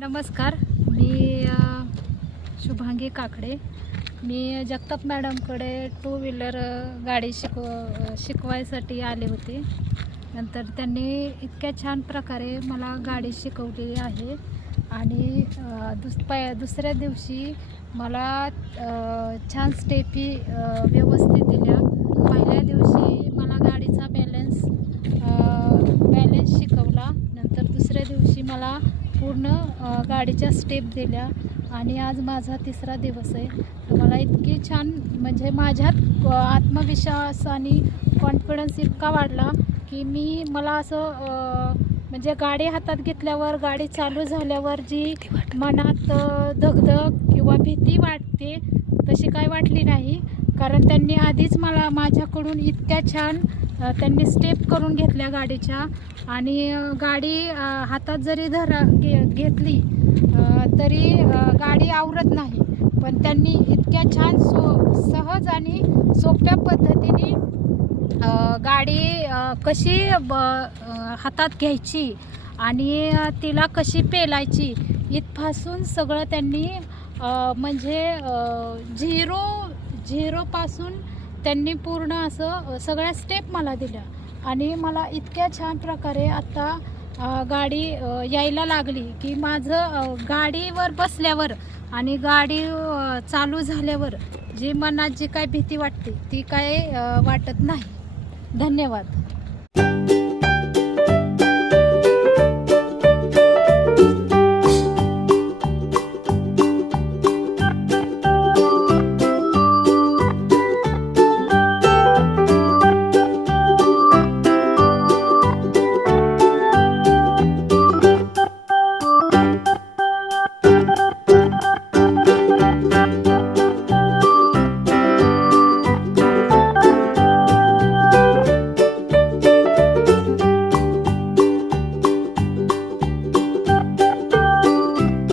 नमस्कार, मी शुभांगी काकडे. मी Jagtap मॅडमकडे two wheeler गाडी शिकवायसाठी आले होते. नंतर त्यांनी इतक्या छान प्रकारे मला गाडी शिकवलेली आहे आणि दुसऱ्या दिवशी मला छान स्टेपी व्यवस्थित दिल्या. पहिल्या दिवशी मला गाडीचा बॅलन्स शिकवला. नंतर दुसऱ्या दिवशी मला पूर्ण गाडीच्या स्टेप दिल्या आणि आज माझा तिसरा दिवस आहे. तर मला इतकी छान म्हणजे माझ्यात आत्मविश्वास आणि कॉन्फिडन्स इतका वाढला की मला असं म्हणजे गाडी हातात घेतल्यावर, गाडी चालू झाल्यावर जी मनात धगधग किंवा भीती वाटते तशी काय वाटली नाही. कारण त्यांनी आधीच मला माझ्याकडून इतक्या छान त्यांनी स्टेप करून घेतल्या गाडीच्या आणि गाडी हातात जरी घेतली तरी गाडी आवरत नाही. पण त्यांनी इतक्या छान सहज आणि सोप्या पद्धतीने गाडी कशी हातात घ्यायची आणि तिला कशी पेलायची इथपासून सगळं त्यांनी म्हणजे झिरोपासून त्यांनी पूर्ण असं सगळ्या स्टेप मला दिल्या आणि मला इतक्या छान प्रकारे आता गाडी यायला लागली की माझं गाडीवर बसल्यावर आणि गाडी चालू झाल्यावर जी मनात जी काय भीती वाटते ती काय वाटत नाही. धन्यवाद.